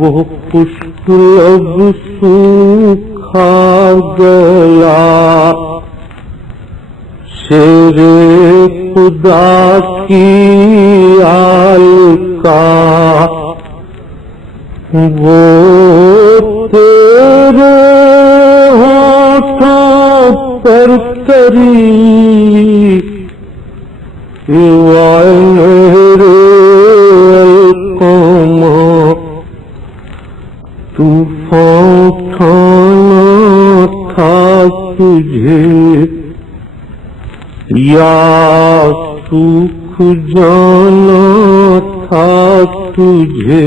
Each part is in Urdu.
وہ خشک لب سوکھا گیا شیر خدا کی آل کا وہ تیرے ہاتھوں پر تری طوفان اٹھانا تھا تجھے یا سوکھ جانا تھا تجھے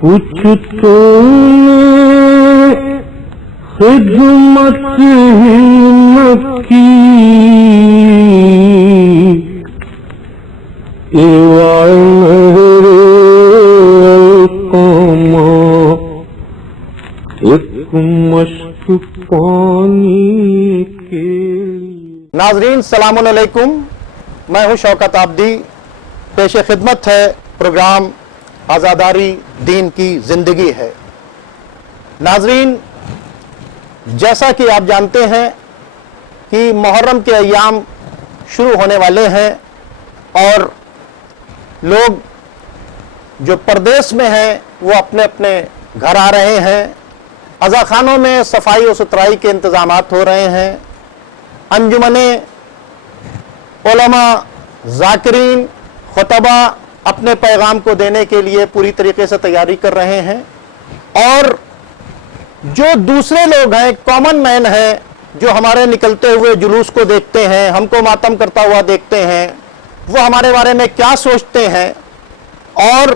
کچھ تو نے خدمت ہی نہ کی ایک مشک پانی کے ناظرین السلام علیکم، میں ہوں شوکت عابدی۔ پیش خدمت ہے پروگرام آزاداری دین کی زندگی ہے۔ ناظرین، جیسا کہ آپ جانتے ہیں کہ محرم کے ایام شروع ہونے والے ہیں اور لوگ جو پردیس میں ہیں وہ اپنے اپنے گھر آ رہے ہیں۔ عزاخانوں میں صفائی و ستھرائی کے انتظامات ہو رہے ہیں۔ انجمنیں، علماء، ذاکرین، خطبہ اپنے پیغام کو دینے کے لیے پوری طریقے سے تیاری کر رہے ہیں، اور جو دوسرے لوگ ہیں، کامن مین ہیں، جو ہمارے نکلتے ہوئے جلوس کو دیکھتے ہیں، ہم کو ماتم کرتا ہوا دیکھتے ہیں، وہ ہمارے بارے میں کیا سوچتے ہیں اور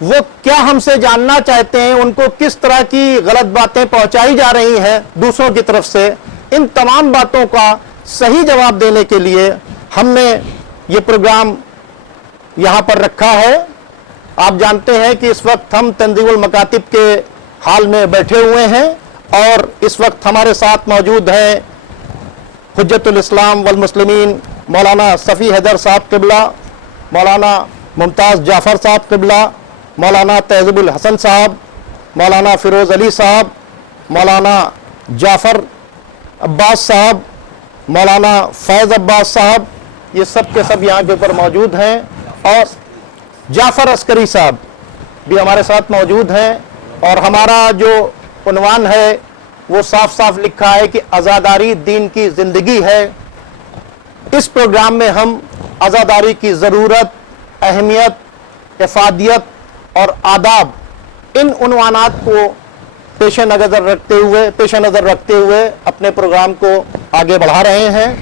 وہ کیا ہم سے جاننا چاہتے ہیں، ان کو کس طرح کی غلط باتیں پہنچائی جا رہی ہیں دوسروں کی طرف سے، ان تمام باتوں کا صحیح جواب دینے کے لیے ہم نے یہ پروگرام یہاں پر رکھا ہے۔ آپ جانتے ہیں کہ اس وقت ہم تنظیم المکاتب کے حال میں بیٹھے ہوئے ہیں اور اس وقت ہمارے ساتھ موجود ہیں حجت الاسلام والمسلمین مولانا صفی حیدر صاحب قبلہ، مولانا ممتاز جعفر صاحب قبلہ، مولانا تہذیب الحسن صاحب، مولانا فیروز علی صاحب، مولانا جعفر عباس صاحب، مولانا فیض عباس صاحب، یہ سب کے سب یہاں کے اوپر موجود ہیں، اور جعفر عسکری صاحب بھی ہمارے ساتھ موجود ہیں۔ اور ہمارا جو عنوان ہے وہ صاف صاف لکھا ہے کہ عزاداری دین کی زندگی ہے۔ اس پروگرام میں ہم عزاداری کی ضرورت، اہمیت، افادیت اور آداب، ان عنوانات کو پیش نظر رکھتے ہوئے اپنے پروگرام کو آگے بڑھا رہے ہیں۔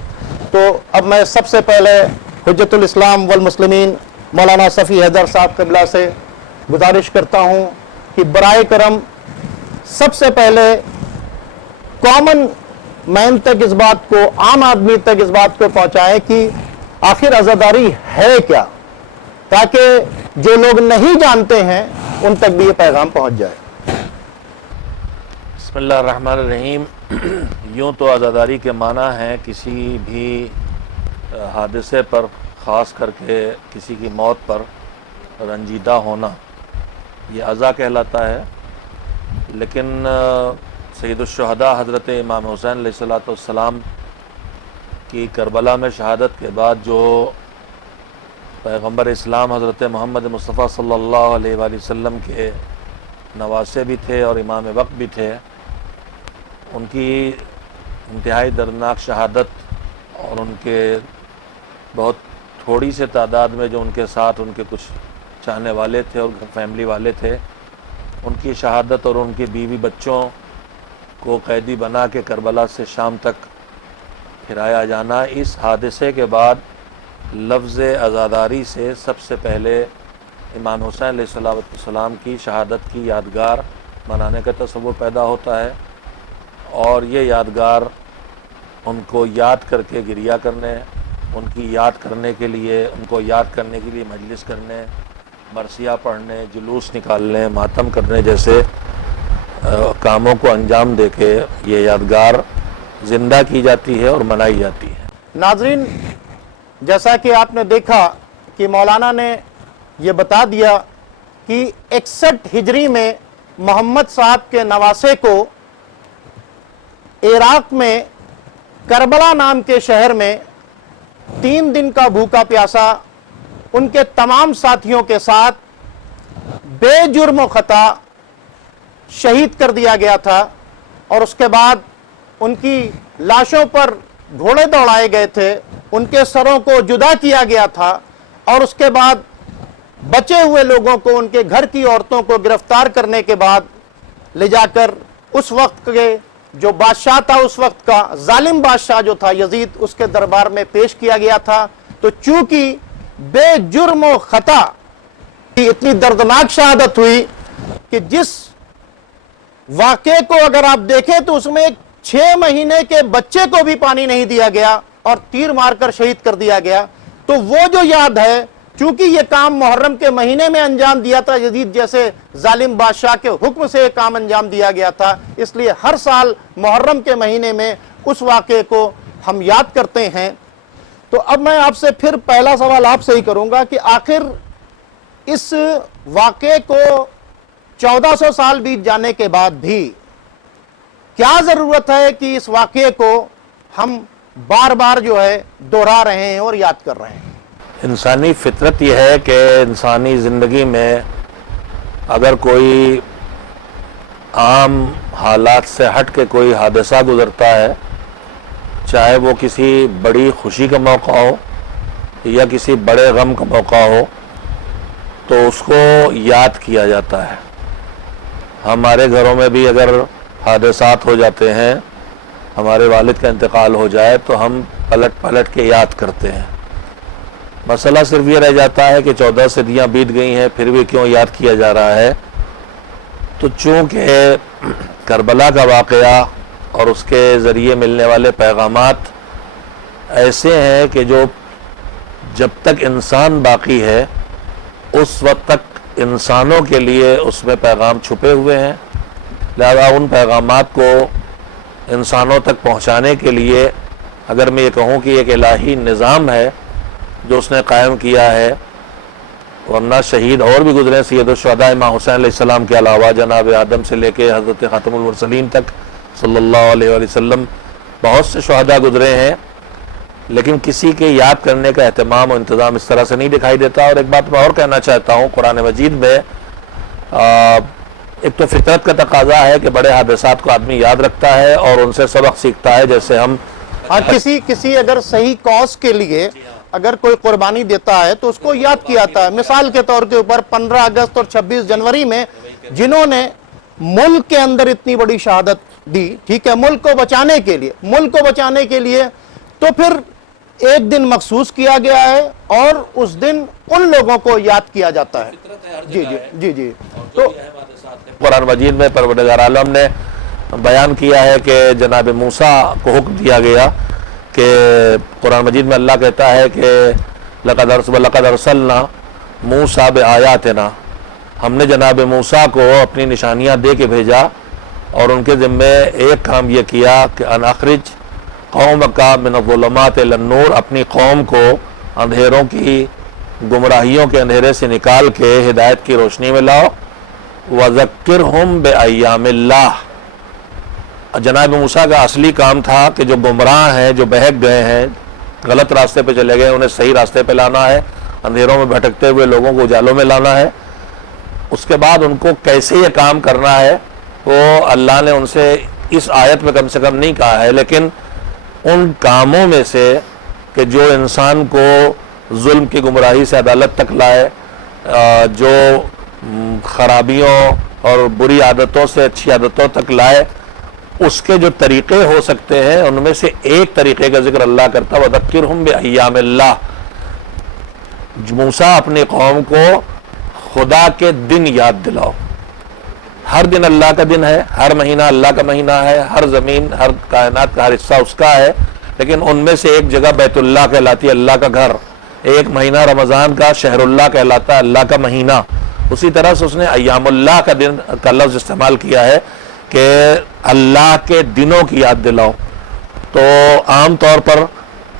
تو اب میں سب سے پہلے حجت الاسلام والمسلمین مولانا صفی حیدر صاحب قبلہ سے گزارش کرتا ہوں کہ برائے کرم سب سے پہلے کامن مین تک اس بات کو، عام آدمی تک اس بات کو پہنچائیں کہ آخر عزاداری ہے کیا، تاکہ جو لوگ نہیں جانتے ہیں ان تک بھی یہ پیغام پہنچ جائے۔ بسم اللہ الرحمن الرحیم۔ یوں تو عزاداری کے معنی ہے کسی بھی حادثے پر، خاص کر کے کسی کی موت پر رنجیدہ ہونا، یہ عزا کہلاتا ہے۔ لیکن سید الشہداء حضرت امام حسین علیہ السلام کی کربلا میں شہادت کے بعد جو پیغمبر اسلام حضرت محمد مصطفیٰ صلی اللہ علیہ وآلہ وسلم کے نواسے بھی تھے اور امام وقت بھی تھے، ان کی انتہائی دردناک شہادت اور ان کے بہت تھوڑی سے تعداد میں جو ان کے ساتھ ان کے کچھ چاہنے والے تھے اور فیملی والے تھے، ان کی شہادت اور ان کے بیوی بچوں کو قیدی بنا کے کربلا سے شام تک پھرایا جانا، اس حادثے کے بعد لفظ عزاداری سے سب سے پہلے امام حسین علیہ السلام کی شہادت کی یادگار منانے کا تصور پیدا ہوتا ہے، اور یہ یادگار ان کو یاد کر کے گریہ کرنے، ان کی یاد کرنے کے لیے، ان کو یاد کرنے کے لیے مجلس کرنے، مرثیہ پڑھنے، جلوس نکالنے، ماتم کرنے جیسے کاموں کو انجام دے کے یہ یادگار زندہ کی جاتی ہے اور منائی جاتی ہے۔ ناظرین، جیسا کہ آپ نے دیکھا کہ مولانا نے یہ بتا دیا کہ 61 ہجری میں محمد صاحب کے نواسے کو عراق میں کربلا نام کے شہر میں 3 دن کا بھوکا پیاسا ان کے تمام ساتھیوں کے ساتھ بے جرم و خطا شہید کر دیا گیا تھا، اور اس کے بعد ان کی لاشوں پر گھوڑے دوڑائے گئے تھے، ان کے سروں کو جدا کیا گیا تھا، اور اس کے بعد بچے ہوئے لوگوں کو، ان کے گھر کی عورتوں کو گرفتار کرنے کے بعد لے جا کر اس وقت کے جو بادشاہ تھا، اس وقت کا ظالم بادشاہ جو تھا یزید، اس کے دربار میں پیش کیا گیا تھا۔ تو چونکہ بے جرم و خطا کی اتنی دردناک شہادت ہوئی کہ جس واقعے کو اگر آپ دیکھیں تو اس میں ایک 6 مہینے کے بچے کو بھی پانی نہیں دیا گیا اور تیر مار کر شہید کر دیا گیا، تو وہ جو یاد ہے، چونکہ یہ کام محرم کے مہینے میں انجام دیا تھا، یزید جیسے ظالم بادشاہ کے حکم سے یہ کام انجام دیا گیا تھا، اس لیے ہر سال محرم کے مہینے میں اس واقعے کو ہم یاد کرتے ہیں۔ تو اب میں آپ سے پھر پہلا سوال آپ سے ہی کروں گا کہ آخر اس واقعے کو 1400 سال بیت جانے کے بعد بھی کیا ضرورت ہے کہ اس واقعے کو ہم بار بار جو ہے دوہرا رہے ہیں اور یاد کر رہے ہیں؟ انسانی فطرت یہ ہے کہ انسانی زندگی میں اگر کوئی عام حالات سے ہٹ کے کوئی حادثہ گزرتا ہے، چاہے وہ کسی بڑی خوشی کا موقع ہو یا کسی بڑے غم کا موقع ہو، تو اس کو یاد کیا جاتا ہے۔ ہمارے گھروں میں بھی اگر حادثات ہو جاتے ہیں، ہمارے والد کا انتقال ہو جائے تو ہم پلٹ پلٹ کے یاد کرتے ہیں۔ مسئلہ صرف یہ رہ جاتا ہے کہ 14 صدیاں بیت گئی ہیں، پھر بھی کیوں یاد کیا جا رہا ہے؟ تو چونکہ کربلا کا واقعہ اور اس کے ذریعے ملنے والے پیغامات ایسے ہیں کہ جو جب تک انسان باقی ہے اس وقت تک انسانوں کے لیے اس میں پیغام چھپے ہوئے ہیں، لہذا ان پیغامات کو انسانوں تک پہنچانے کے لیے اگر میں یہ کہوں کہ ایک الہی نظام ہے جو اس نے قائم کیا ہے، ورنہ شہید اور بھی گزرے، سید الشہداء امام حسین علیہ السلام کے علاوہ جناب آدم سے لے کے حضرت خاتم المرسلین تک صلی اللہ علیہ وآلہ وسلم بہت سے شہداء گزرے ہیں، لیکن کسی کے یاد کرنے کا اہتمام و انتظام اس طرح سے نہیں دکھائی دیتا۔ اور ایک بات میں اور کہنا چاہتا ہوں، قرآن مجید میں ایک تو فطرت کا تقاضا ہے کہ بڑے حادثات کو آدمی یاد رکھتا ہے اور ان سے سبق سیکھتا ہے، جیسے ہم کسی اگر صحیح کاز کے لیے اگر کوئی قربانی دیتا ہے تو اس کو یاد کیا جاتا ہے۔ مثال کے طور کے اوپر 15 اگست اور 26 جنوری میں جنہوں نے ملک کے اندر اتنی بڑی شہادت دی، ٹھیک ہے، ملک کو بچانے کے لیے تو پھر ایک دن مخصوص کیا گیا ہے اور اس دن ان لوگوں کو یاد کیا جاتا ہے۔ جی تو قرآن مجید میں پروردگار عالم نے بیان کیا ہے کہ جناب موسیٰ کو حکم دیا گیا کہ قرآن مجید میں اللہ کہتا ہے کہ لَقَدْ أَرْسَلْنَا مُوسَىٰ بِآيَاتِنَا، ہم نے جناب موسیٰ کو اپنی نشانیاں دے کے بھیجا اور ان کے ذمے ایک کام یہ کیا کہ ان اخرج قومک من الظلمات الی النور، اپنی قوم کو اندھیروں کی گمراہیوں کے اندھیرے سے نکال کے ہدایت کی روشنی میں لاؤ، وَذَكِّرْهُمْ بِأَيَّامِ اللَّهِ۔ جناب موسیٰ کا اصلی کام تھا کہ جو گمراہ ہیں، جو بہک گئے ہیں، غلط راستے پہ چلے گئے، انہیں صحیح راستے پہ لانا ہے، اندھیروں میں بھٹکتے ہوئے لوگوں کو اجالوں میں لانا ہے۔ اس کے بعد ان کو کیسے یہ کام کرنا ہے وہ اللہ نے ان سے اس آیت میں کم سے کم نہیں کہا ہے، لیکن ان کاموں میں سے کہ جو انسان کو ظلم کی گمراہی سے عدالت تک لائے، جو خرابیوں اور بری عادتوں سے اچھی عادتوں تک لائے، اس کے جو طریقے ہو سکتے ہیں ان میں سے ایک طریقے کا ذکر اللہ کرتا ہے، وَذَكِّرْهُمْ بِأَيَّامِ اللَّهِ۔ موسیٰ اپنی قوم کو خدا کے دن یاد دلاؤ۔ ہر دن اللہ کا دن ہے، ہر مہینہ اللہ کا مہینہ ہے، ہر زمین، ہر کائنات کا ہر حصہ اس کا ہے، لیکن ان میں سے ایک جگہ بیت اللہ کہلاتی ہے، اللہ کا گھر، ایک مہینہ رمضان کا شہر اللہ کہلاتا ہے، اللہ کا مہینہ۔ اسی طرح سے اس نے ایام اللہ کا دن کا لفظ استعمال کیا ہے کہ اللہ کے دنوں کی یاد دلاؤ۔ تو عام طور پر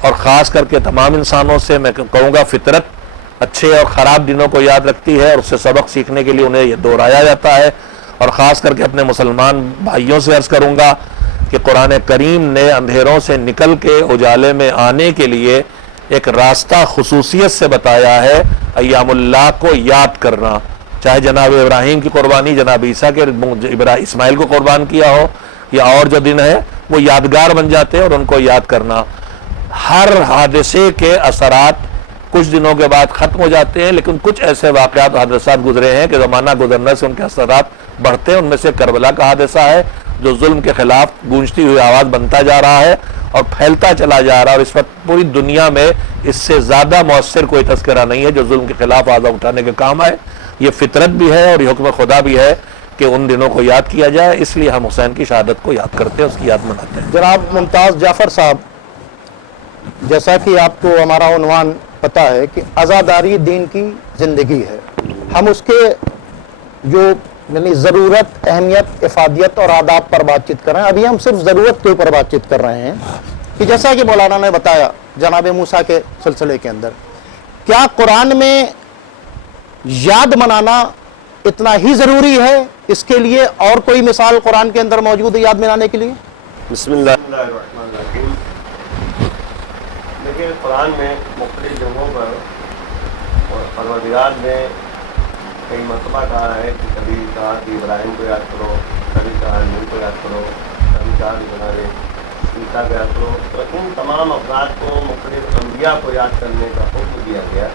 اور خاص کر کے تمام انسانوں سے میں کہوں گا فطرت اچھے اور خراب دنوں کو یاد رکھتی ہے اور اس سے سبق سیکھنے کے لیے انہیں یہ دہرایا جاتا ہے. اور خاص کر کے اپنے مسلمان بھائیوں سے عرض کروں گا کہ قرآن کریم نے اندھیروں سے نکل کے اجالے میں آنے کے لیے ایک راستہ خصوصیت سے بتایا ہے. ایام اللہ کو یاد کرنا، چاہے جناب ابراہیم کی قربانی جناب عیسیٰ کے اسماعیل کو قربان کیا ہو یا اور جو دن ہے وہ یادگار بن جاتے ہیں، اور ان کو یاد کرنا. ہر حادثے کے اثرات کچھ دنوں کے بعد ختم ہو جاتے ہیں، لیکن کچھ ایسے واقعات و حادثات گزرے ہیں کہ زمانہ گزرنے سے ان کے اثرات بڑھتے ہیں. ان میں سے کربلا کا حادثہ ہے جو ظلم کے خلاف گونجتی ہوئی آواز بنتا جا رہا ہے اور پھیلتا چلا جا رہا ہے، اور اس وقت پوری دنیا میں اس سے زیادہ مؤثر کوئی تذکرہ نہیں ہے جو ظلم کے خلاف آواز اٹھانے کے کام آئے. یہ فطرت بھی ہے اور یہ حکم خدا بھی ہے کہ ان دنوں کو یاد کیا جائے، اس لیے ہم حسین کی شہادت کو یاد کرتے ہیں، اس کی یاد مناتے ہیں. جناب ممتاز جعفر صاحب، جیسا کہ آپ کو ہمارا عنوان پتہ ہے کہ عزاداری دین کی زندگی ہے، ہم اس کے جو یعنی ضرورت، اہمیت، افادیت اور آداب پر بات چیت کر رہے ہیں. ابھی ہم صرف ضرورت کے اوپر بات چیت کر رہے ہیں کہ جیسا کہ مولانا نے بتایا جناب موسیٰ کے سلسلے کے اندر، کیا قرآن میں یاد منانا اتنا ہی ضروری ہے؟ اس کے لیے اور کوئی مثال قرآن کے اندر موجود ہے یاد منانے کے لیے؟ بسم اللہ الرحمن الرحیم. دیکھیے قرآن میں مختلف جگہوں پر اور پروردگار نے کئی مرتبہ کہا ہے کہ کبھی کہا کہ ابراہیم کو یاد کرو، کبھی کہا نوح کو یاد کرو، کبھی کہا کہ جناب عیسیٰ کو یاد کرو. تو ان تمام افراد کو، مختلف انبیاء کو یاد کرنے کا حکم دیا گیا.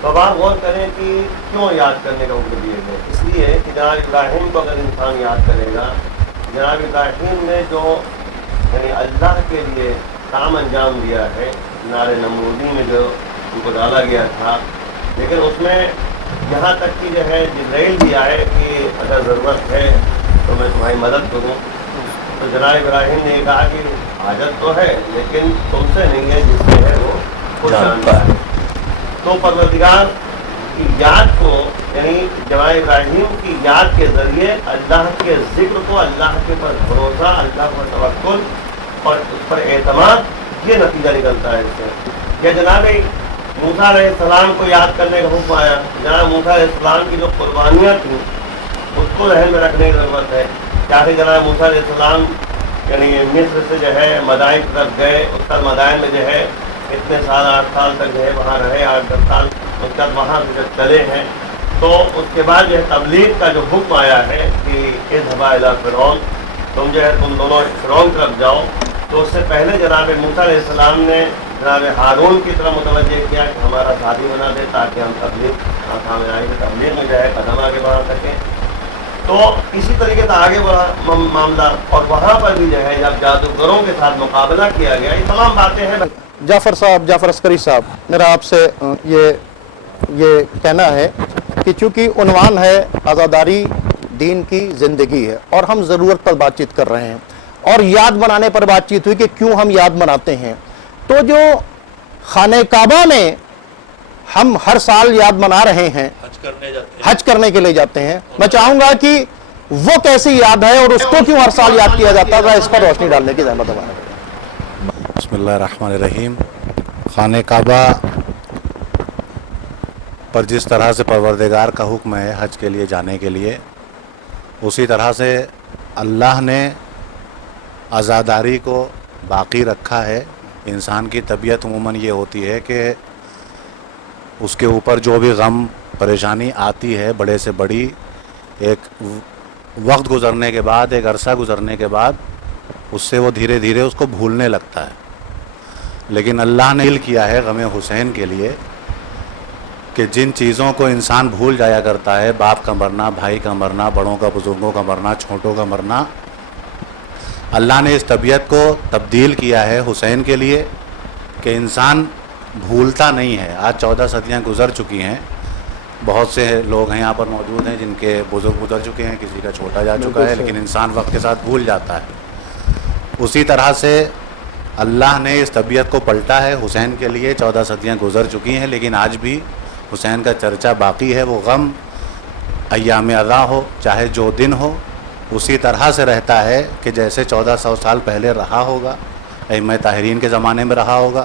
تو اب آپ غور کریں کہ کیوں یاد کرنے کا حکم دیے گئے؟ اس لیے کہ جناب ابراہیم کو اگر انسان یاد کرے گا، جناب ابراہیم نے جو یعنی اللہ کے لیے کام انجام دیا ہے، نار نمرودی میں جو ان کو ڈالا گیا تھا، لیکن اس میں یہاں تک کہ جو ہے جبرائیل بھی آئے کہ اگر ضرورت ہے تو میں تمہاری مدد کروں. تو جناب ابراہیم نے یہ کہا کہ حاجت تو ہے لیکن تم سے نہیں ہے، جس سے ہے وہ خود جانتا ہے. تو پروردگار کی یاد کو یعنی جناب ابراہیم کی یاد کے ذریعے اللہ کے ذکر کو، اللہ کے پر بھروسہ، اللہ پر توکل اور اس پر اعتماد، یہ نتیجہ نکلتا ہے اس سے. کہ جناب موسیٰ علیہ السلام کو یاد کرنے کا حکم آیا. جناب موسیٰ علیہ السلام کی جو قربانیاں تھیں اس کو ذہن میں رکھنے کی ضرورت ہے. چاہے جناب موسیٰ علیہ السلام یعنی مصر سے جو ہے مدائن کی طرف گئے، اس کا مدائن میں جو ہے اتنے سال 8 سال تک جو ہے وہاں رہے، 8-10 سال اس کے بعد وہاں سے جب چلے ہیں تو اس کے بعد جو ہے تبلیغ کا جو حکم آیا ہے کہ اذهبا الی فرعون، تم جو ہے تم دونوں فرعون کی طرف جاؤ. تو اس سے پہلے جناب موسیٰ علیہ السلام نے جناب ہارون کی طرف متوجہ کیا کہ ہمارا ساتھی بنا دے تاکہ ہم تبلیغ میں جو ہے قدم آگے بڑھا سکیں. تو اسی طریقے سے آگے بڑھا معاملہ، اور وہاں پر بھی جو ہے جب جادوگروں کے ساتھ مقابلہ کیا گیا. یہ تمام باتیں ہیں. جعفر صاحب، جعفر عسکری صاحب، میرا آپ سے یہ کہنا ہے کہ چونکہ عنوان ہے عزاداری دین کی زندگی ہے اور ہم ضرورت پر بات چیت کر رہے ہیں اور یاد منانے پر بات چیت ہوئی کہ کیوں ہم یاد مناتے ہیں، تو جو خانہ کعبہ میں ہم ہر سال یاد منا رہے ہیں، حج کرنے کے لیے جاتے ہیں، میں چاہوں گا کہ وہ کیسی یاد ہے اور اس کو کیوں ہر سال یاد کیا جاتا ہے، اس پر روشنی ڈالنے کی زحمت ہمارے. بسم اللہ الرحمن الرحیم. خانہ کعبہ پر جس طرح سے پروردگار کا حکم ہے حج کے لیے جانے کے لیے، اسی طرح سے اللہ نے عزاداری کو باقی رکھا ہے. انسان کی طبیعت عموماً یہ ہوتی ہے کہ اس کے اوپر جو بھی غم پریشانی آتی ہے، بڑے سے بڑی، ایک وقت گزرنے کے بعد، ایک عرصہ گزرنے کے بعد اس سے وہ دھیرے دھیرے اس کو بھولنے لگتا ہے. لیکن اللہ نے کیا ہے غم حسین کے لیے کہ جن چیزوں کو انسان بھول جایا کرتا ہے، باپ کا مرنا، بھائی کا مرنا، بڑوں کا، بزرگوں کا مرنا، چھوٹوں کا مرنا، اللہ نے اس طبیعت کو تبدیل کیا ہے حسین کے لیے کہ انسان بھولتا نہیں ہے. آج 14 صدیاں گزر چکی ہیں. بہت سے لوگ ہیں یہاں پر موجود ہیں جن کے بزرگ گزر چکے ہیں، کسی کا چھوٹا جا چکا ہے، لیکن انسان وقت کے ساتھ بھول جاتا ہے. اسی طرح سے اللہ نے اس طبیعت کو پلٹا ہے حسین کے لیے. 14 صدیاں گزر چکی ہیں لیکن آج بھی حسین کا چرچا باقی ہے. وہ غم ایام اضحیٰ ہو، چاہے جو دن ہو، اسی طرح سے رہتا ہے کہ جیسے 1400 سال پہلے رہا ہوگا، ائمہ طاہرین کے زمانے میں رہا ہوگا.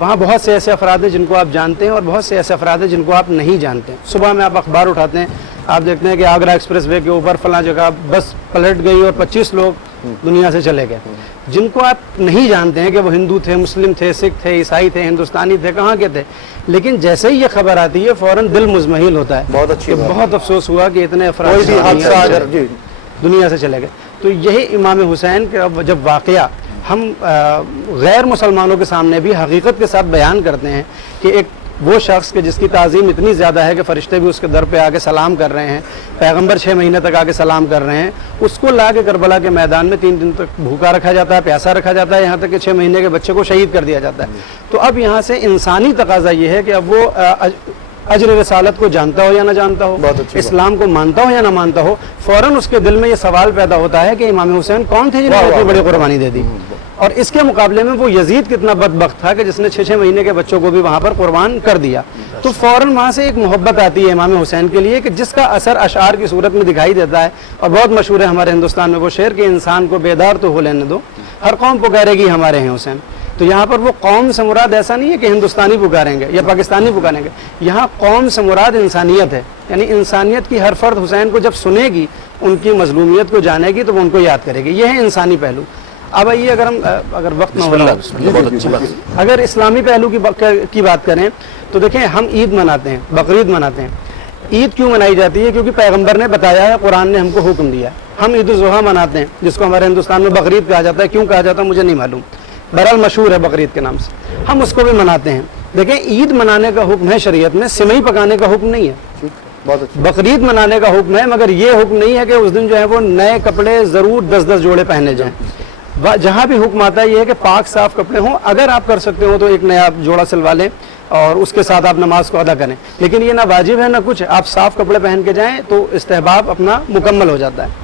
وہاں بہت سے ایسے افراد ہیں جن کو آپ جانتے ہیں اور بہت سے ایسے افراد ہیں جن کو آپ نہیں جانتے ہیں. صبح میں آپ اخبار اٹھاتے ہیں, آپ دیکھتے ہیں کہ آگرہ ایکسپریس وے کے اوپر فلاں جگہ بس پلٹ گئی اور 25 لوگ دنیا سے چلے گئے, جن کو آپ نہیں جانتے ہیں کہ وہ ہندو تھے, مسلم تھے, سکھ تھے, عیسائی تھے, ہندوستانی تھے, کہاں کے تھے. لیکن جیسے ہی یہ خبر آتی ہے فوراً دل مزمحل ہوتا ہے. بہت اچھی بات. بہت افسوس ہوا کہ اتنے افراد کوئی بھی حادثہ اگر دنیا سے چلے گئے. تو یہی امام حسین کا جب واقعہ ہم غیر مسلمانوں کے سامنے بھی حقیقت کے ساتھ بیان کرتے ہیں کہ ایک وہ شخص کہ جس کی تعظیم اتنی زیادہ ہے کہ فرشتے بھی اس کے در پہ آ کے سلام کر رہے ہیں, پیغمبر 6 مہینے تک آ کے سلام کر رہے ہیں, اس کو لا کے کربلا کے میدان میں 3 دن تک بھوکا رکھا جاتا ہے, پیاسا رکھا جاتا ہے, یہاں تک کہ 6 مہینے کے بچے کو شہید کر دیا جاتا ہے. تو اب یہاں سے انسانی تقاضا یہ ہے کہ اب وہ اجر رسالت کو جانتا ہو یا نہ جانتا ہو, اسلام کو مانتا ہو یا نہ مانتا ہو, فوراً اس کے دل میں یہ سوال پیدا ہوتا ہے کہ امام حسین کون تھے جنہوں نے اتنی بڑی قربانی دے دی. اور اس کے مقابلے میں وہ یزید کتنا بدبخت تھا کہ جس نے 6 مہینے کے بچوں کو بھی وہاں پر قربان کر دیا. تو فوراً وہاں سے ایک محبت آتی ہے امام حسین کے لیے کہ جس کا اثر اشعار کی صورت میں دکھائی دیتا ہے. اور بہت مشہور ہے ہمارے ہندوستان میں وہ شعر کہ انسان کو بیدار تو ہو لینے دو, ہر قوم پکارے گی ہمارے ہیں حسین. تو یہاں پر وہ قوم سے مراد ایسا نہیں ہے کہ ہندوستانی پکاریں گے یا پاکستانی پکاریں گے, یہاں قوم سے مراد انسانیت ہے. یعنی انسانیت کی ہر فرد حسین کو جب سنے گی, ان کی مظلومیت کو جانے گی تو وہ ان کو یاد کرے گی. یہ ہے انسانی پہلو. اب آئیے اگر وقت نہ ہو, اگر اسلامی پہلو کی بات کریں تو دیکھیں ہم عید مناتے ہیں, بقرعید مناتے ہیں. عید کیوں منائی جاتی ہے؟ کیونکہ پیغمبر نے بتایا ہے, قرآن نے ہم کو حکم دیا ہے. ہم عید الاضحیٰ مناتے ہیں جس کو ہمارے ہندوستان میں بقرعید کہا جاتا ہے. کیوں کہا جاتا ہے مجھے نہیں معلوم, بہرحال مشہور ہے بقرعید کے نام سے. ہم اس کو بھی مناتے ہیں. دیکھیں عید منانے کا حکم ہے شریعت میں, سوئی پکانے کا حکم نہیں ہے. بقرعید منانے کا حکم ہے, مگر یہ حکم نہیں ہے کہ اس دن جو ہے وہ نئے کپڑے ضرور 10 جوڑے پہنے جائیں. جہاں بھی حکم آتا ہے یہ ہے کہ پاک صاف کپڑے ہوں. اگر آپ کر سکتے ہو تو ایک نیا جوڑا سلوا لیں اور اس کے ساتھ آپ نماز کو ادا کریں. لیکن یہ نہ واجب ہے نہ کچھ, آپ صاف کپڑے پہن کے جائیں تو استحباب اپنا مکمل ہو جاتا ہے.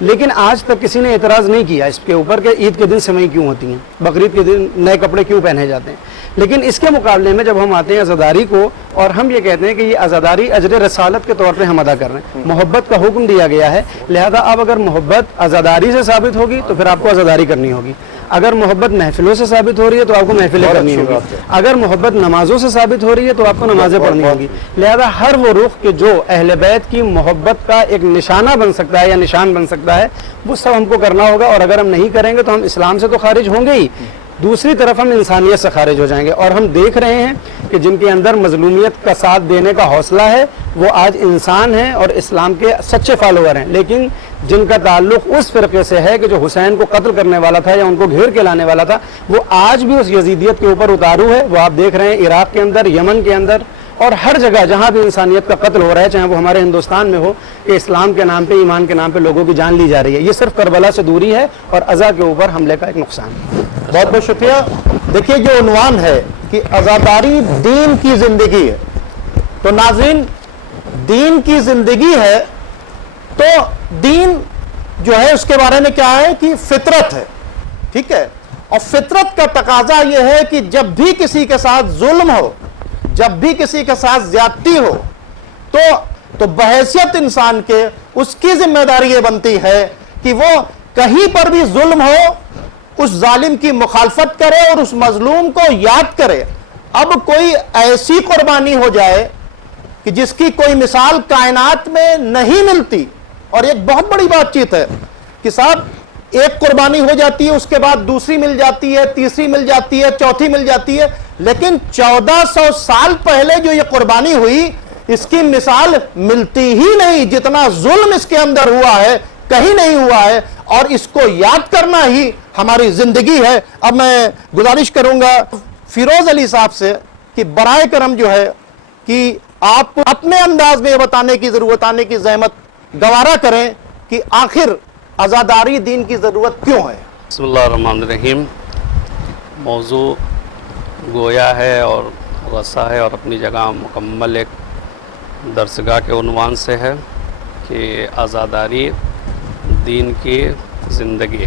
لیکن آج تک کسی نے اعتراض نہیں کیا اس کے اوپر کہ عید کے دن سوئی کیوں ہوتی ہیں, بقرعید کے دن نئے کپڑے کیوں پہنے جاتے ہیں. لیکن اس کے مقابلے میں جب ہم آتے ہیں عزاداری کو, اور ہم یہ کہتے ہیں کہ یہ عزاداری اجر رسالت کے طور پہ ہم ادا کر رہے ہیں, محبت کا حکم دیا گیا ہے, لہذا اب اگر محبت عزاداری سے ثابت ہوگی تو پھر آپ کو عزاداری کرنی ہوگی. اگر محبت محفلوں سے ثابت ہو رہی ہے تو آپ کو محفلیں کرنی ہوگی. اگر محبت نمازوں سے ثابت ہو رہی ہے تو آپ کو نمازیں پڑھنی ہوگی. لہذا ہر وہ رخ کہ جو اہل بیت کی محبت کا ایک نشانہ بن سکتا ہے یا نشان بن سکتا ہے, وہ سب ہم کو کرنا ہوگا. اور اگر ہم نہیں کریں گے تو ہم اسلام سے تو خارج ہوں گے ہی, دوسری طرف ہم انسانیت سے خارج ہو جائیں گے. اور ہم دیکھ رہے ہیں کہ جن کے اندر مظلومیت کا ساتھ دینے کا حوصلہ ہے وہ آج انسان ہیں اور اسلام کے سچے فالوور ہیں. لیکن جن کا تعلق اس فرقے سے ہے کہ جو حسین کو قتل کرنے والا تھا یا ان کو گھیر کے لانے والا تھا, وہ آج بھی اس یزیدیت کے اوپر اتارو ہے. وہ آپ دیکھ رہے ہیں عراق کے اندر, یمن کے اندر اور ہر جگہ جہاں بھی انسانیت کا قتل ہو رہا ہے, چاہے وہ ہمارے ہندوستان میں ہو, کہ اسلام کے نام پہ, ایمان کے نام پہ لوگوں کی جان لی جا رہی ہے. یہ صرف کربلا سے دوری ہے اور عزا کے اوپر حملے کا ایک نقصان ہے. بہت بہت شکریہ. دیکھیے جو عنوان ہے کہ عزاداری دین کی زندگی ہے, تو ناظرین دین کی زندگی ہے تو دین جو ہے اس کے بارے میں کیا ہے کہ فطرت ہے, ٹھیک ہے. اور فطرت کا تقاضا یہ ہے کہ جب بھی کسی کے ساتھ ظلم ہو, جب بھی کسی کے ساتھ زیادتی ہو, تو بحیثیت انسان کے اس کی ذمہ داری یہ بنتی ہے کہ وہ کہیں پر بھی ظلم ہو اس ظالم کی مخالفت کرے اور اس مظلوم کو یاد کرے. اب کوئی ایسی قربانی ہو جائے کہ جس کی کوئی مثال کائنات میں نہیں ملتی, اور ایک بہت بڑی بات چیت ہے کہ صاحب ایک قربانی ہو جاتی ہے, اس کے بعد دوسری مل جاتی ہے, تیسری مل جاتی ہے, چوتھی مل جاتی ہے, لیکن 1400 سال پہلے جو یہ قربانی ہوئی اس کی مثال ملتی ہی نہیں. جتنا ظلم اس کے اندر ہوا ہے کہیں نہیں ہوا ہے, اور اس کو یاد کرنا ہی ہماری زندگی ہے. اب میں گزارش کروں گا فیروز علی صاحب سے کہ برائے کرم جو ہے کہ آپ اپنے انداز میں یہ بتانے کی ضرورت, آنے کی زحمت گوارا کریں کہ آخر عزاداری دین کی ضرورت کیوں ہے. بسم اللہ الرحمن الرحیم. موضوع گویا ہے اور رسا ہے اور اپنی جگہ مکمل ایک درسگاہ کے عنوان سے ہے کہ عزاداری دین کی زندگی.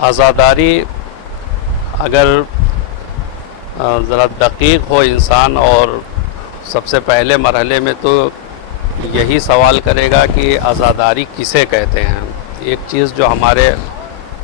عزاداری اگر ذرا دقیق ہو انسان, اور سب سے پہلے مرحلے میں تو یہی سوال کرے گا کہ عزاداری کسے کہتے ہیں. ایک چیز جو ہمارے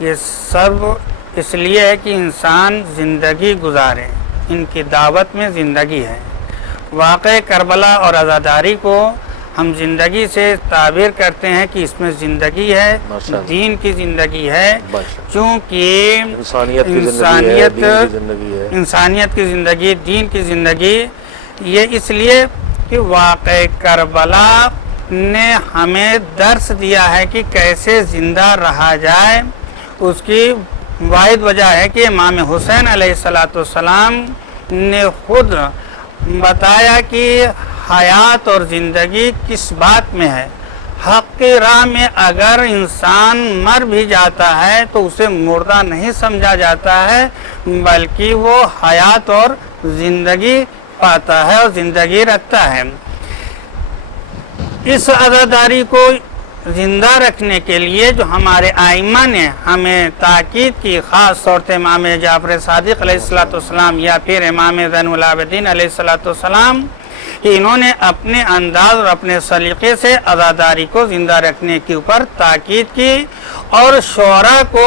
یہ سب اس لیے ہے کہ انسان زندگی گزارے، ان کی دعوت میں زندگی ہے۔ واقع کربلا اور عزاداری کو ہم زندگی سے تعبیر کرتے ہیں کہ اس میں زندگی ہے، دین کی زندگی ہے، چونکہ انسانیت کی زندگی ہے، انسانیت کی زندگی، دین کی زندگی، یہ اس لیے کہ واقع کربلا نے ہمیں درس دیا ہے کہ کیسے زندہ رہا جائے۔ اس کی واحد وجہ ہے کہ امام حسین علیہ السلام نے خود بتایا کہ حیات اور زندگی کس بات میں ہے۔ حق کی راہ میں اگر انسان مر بھی جاتا ہے تو اسے مردہ نہیں سمجھا جاتا ہے، بلکہ وہ حیات اور زندگی پاتا ہے اور زندگی رکھتا ہے۔ اس عزاداری کو زندہ رکھنے کے لیے جو ہمارے ائمہ نے ہمیں تاکید کی، خاص طور سے امام جعفر صادق علیہ السلام یا پھر امام زین العابدین علیہ السلام، کہ انہوں نے اپنے انداز اور اپنے سلیقے سے عزاداری کو زندہ رکھنے کے اوپر تاکید کی، اور شعراء کو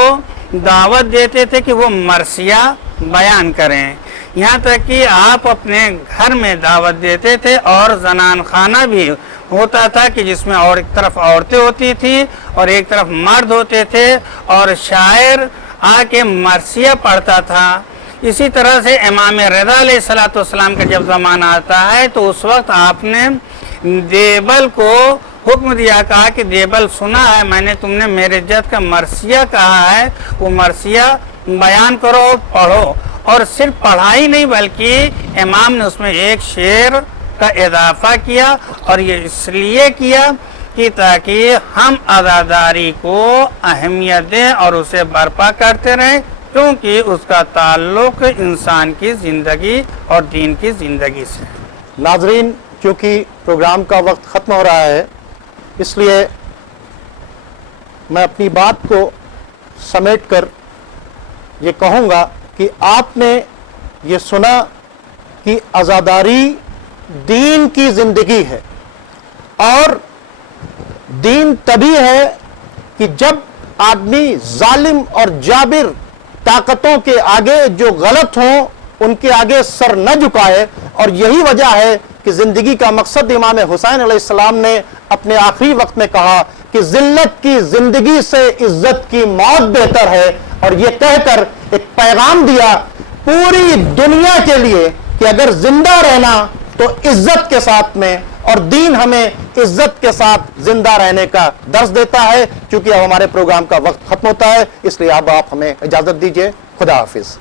دعوت دیتے تھے کہ وہ مرثیہ بیان کریں۔ یہاں تک کہ آپ اپنے گھر میں دعوت دیتے تھے، اور زنان خانہ بھی ہوتا تھا کہ جس میں اور ایک طرف عورتیں ہوتی تھیں اور ایک طرف مرد ہوتے تھے، اور شاعر آ کے مرثیہ پڑھتا تھا۔ اسی طرح سے امام رضا علیہ السلام کا جب زمانہ آتا ہے تو اس وقت آپ نے دیبل کو حکم دیا، کہا کہ دیبل سنا ہے میں نے تم نے میرے جد کا مرثیہ کہا ہے، وہ مرثیہ بیان کرو، پڑھو۔ اور صرف پڑھائی نہیں بلکہ امام نے اس میں ایک شعر کا اضافہ کیا، اور یہ اس لیے کیا کہ تاکہ ہم عزاداری کو اہمیت دیں اور اسے برپا کرتے رہیں، کیونکہ اس کا تعلق انسان کی زندگی اور دین کی زندگی سے۔ ناظرین، چونکہ پروگرام کا وقت ختم ہو رہا ہے، اس لیے میں اپنی بات کو سمیٹ کر یہ کہوں گا کہ آپ نے یہ سنا کہ عزاداری دین کی زندگی ہے، اور دین تبھی ہے کہ جب آدمی ظالم اور جابر طاقتوں کے آگے جو غلط ہوں ان کے آگے سر نہ جھکائے، اور یہی وجہ ہے کہ زندگی کا مقصد امام حسین علیہ السلام نے اپنے آخری وقت میں کہا کہ ذلت کی زندگی سے عزت کی موت بہتر ہے، اور یہ کہہ کر ایک پیغام دیا پوری دنیا کے لیے کہ اگر زندہ رہنا تو عزت کے ساتھ میں، اور دین ہمیں عزت کے ساتھ زندہ رہنے کا درس دیتا ہے۔ چونکہ اب ہمارے پروگرام کا وقت ختم ہوتا ہے، اس لیے اب آپ ہمیں اجازت دیجیے۔ خدا حافظ۔